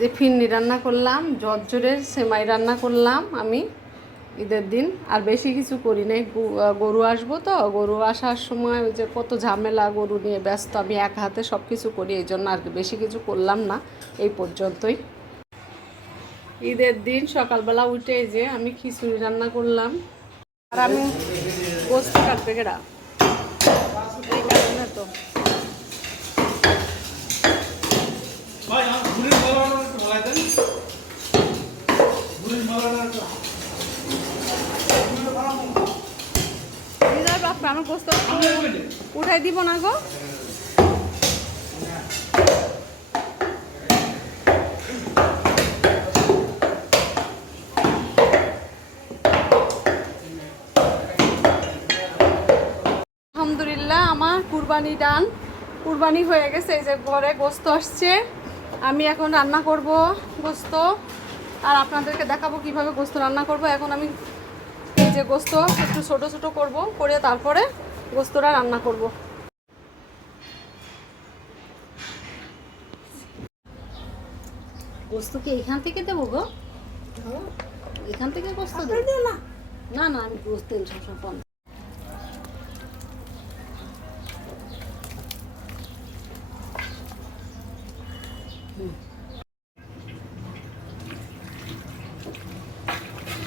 যে ফিরনি রান্না করলাম, ঝরঝরের সেমাই রান্না করলাম আমি ঈদের দিন। আর বেশি কিছু করি নাই, গরু আসবো তো, গরু আসার সময় ওই যে কত ঝামেলা, গরু নিয়ে ব্যস্ত, আমি এক হাতে সব কিছু করি, এই জন্য আর কি বেশি কিছু করলাম না, এই পর্যন্তই। ঈদের দিন সকালবেলা উঠে যে আমি খিচুড়ি রান্না করলাম। আর আমি গোস্ত কাটবে গেরা এই কারণে তো আমার গোস্ত উঠাই দিব না গো। আলহামদুলিল্লাহ আমার কুরবানি ডান, কুরবানি হয়ে গেছে। এই যে ঘরে গোস্ত আসছে, আমি এখন রান্না করব গোস্ত, আর আপনাদেরকে দেখাবো কিভাবে গোস্ত রান্না করব। এখন আমি এই যে গোস্ত একটু ছোট ছোট করব, করে তারপরে গোস্তটা রান্না করব। গোস্ত কি এখান থেকে দেবো গো? এখান থেকে গোস্ত দেবো না? না না, আমি গোস্ত তেল সবসময় কম।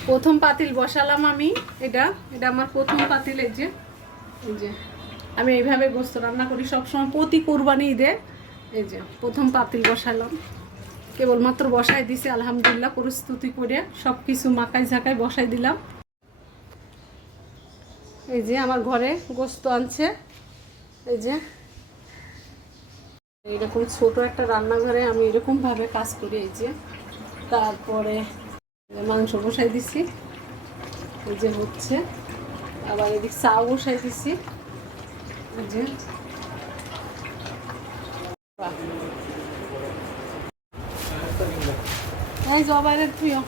প্রথম পাতিল বসালাম আমি, এটা আমার প্রথম পাতিল। এই যে আমি এইভাবে গোস্ত রান্না করি সবসময় প্রতি কুরবানি ঈদে। এই যে প্রথম পাতিল বসালাম, কেবলমাত্র বসাই দিছি আলহামদুলিল্লাহ, প্রস্তুতি করে সব কিছু মাখাই ঝাঁকাই বসাই দিলাম। এই যে আমার ঘরে গোস্ত আনছে, এই যে এইরকম ছোট একটা রান্নাঘরে আমি এরকমভাবে কাজ করি। এই যে তারপরে মাংস বসাই দিছি, এই যে হচ্ছে, আবার এদিক চা বসাই দিছি। এই যে এই জবাইরের প্রিয়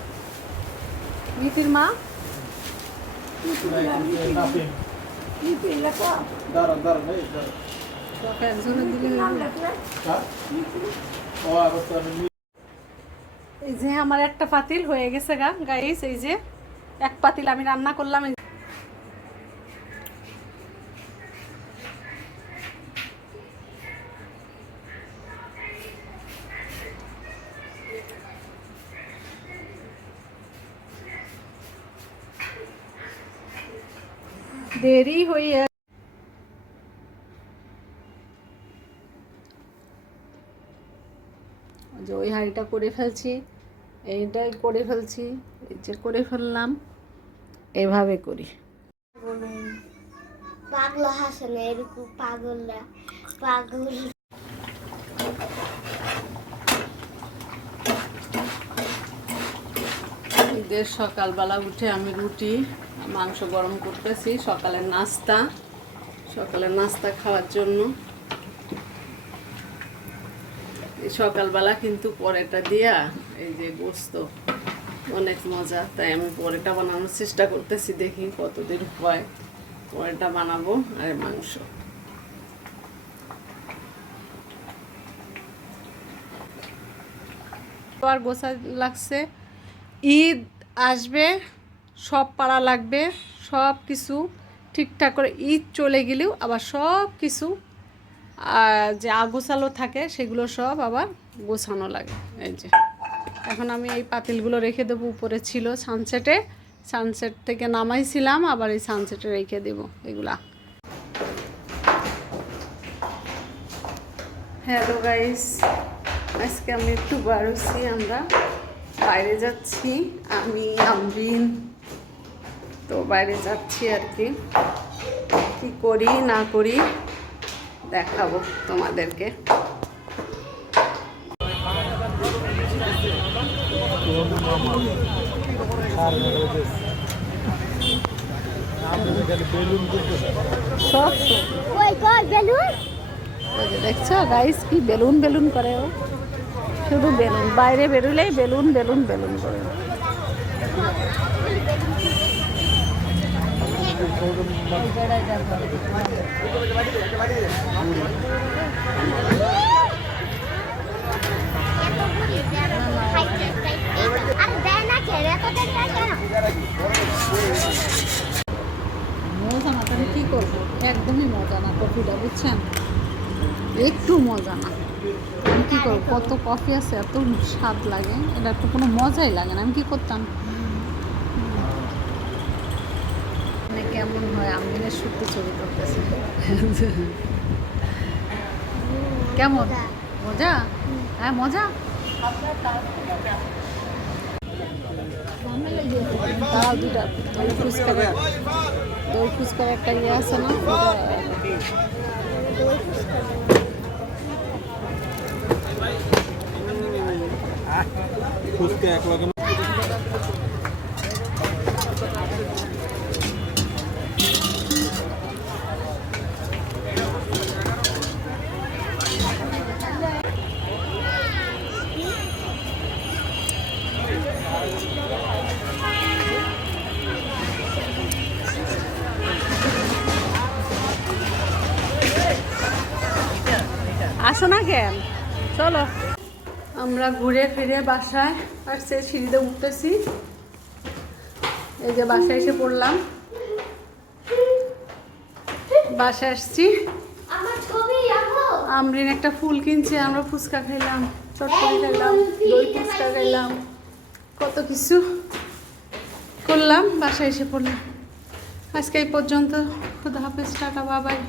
নীতির মা এই যে আমার একটা পাতিল হয়ে গেছে গাইস। এই যে এক পাতিল আমি রান্না করলাম। দেরি হয়ে যে ওই হাঁড়িটা করে ফেলছি, এইটাই করে ফেলছি, এই যে করে ফেললাম, এভাবে করি। পাগল হাসে না, এরকম পাগলরা পাগল। ঈদের সকালবেলা উঠে আমি রুটি মাংস গরম করতেছি, সকালের নাস্তা খাওয়ার জন্য। এই সকালবেলা কিন্তু পরেটা দিয়া এই যে গোস্ত অনেক মজা, তাই আমি পরেটা বানানোর চেষ্টা করতেছি, দেখি কতদিন হয়। পরেটা বানাবো আর মাংস। আর গোছা লাগছে, ঈদ আসবে, সব পাড়া লাগবে, সব কিছু ঠিকঠাক করে ঈদ চলে গেলেও আবার সব কিছু যে আগোছালো থাকে সেগুলো সব আবার গোছানো লাগে। এই যে এখন আমি এই পাতিলগুলো রেখে দেবো, উপরে ছিল সানসেট থেকে নামাইছিলাম, আবার এই সানসেটে রেখে দেব এগুলা। হ্যালো গাইস, আজকে আমি একটু বেরোচ্ছি, আমরা বাইরে যাচ্ছি, আমি আমরিন তো বাইরে যাচ্ছি আর কি করি না করি দেখাবো তোমাদেরকে। দেখছো গাইস কি বেলুন করে ও, শুধু বেলুন, বাইরে বেরোলেই বেলুন করে। একটু মজা না। আমি কী করবো, কত কফি আছে, এত স্বাদ লাগে, এটা তো কোনো মজাই লাগে না। আমি কী করতাম, মানে কেমন হয় আমিনের সত্যি ছবি করতেছে। কেমন মজা? হ্যাঁ মজা। তারাও দুটা দই ফুচকার একটা ইয়ে আছে না, দই ফুচকা ফুচকা এক লগে আসো না কেন, চলো। আমরা ঘুরে ফিরে বাসায় আসছে, সিঁড়িতে উঠতেছি। এই যে বাসায় এসে পড়লাম, বাসায় আসছি। আমার ছবি রাখো। আমরিন একটা ফুল কিনছে, আমরা ফুচকা খাইলাম, চটপটি খাইলাম, দই ফুচকা খাইলাম, কত কিছু করলাম, বাসায় এসে পড়লাম। আজকে এই পর্যন্ত। খুদা হাফেজ, টাটা, বাবাই।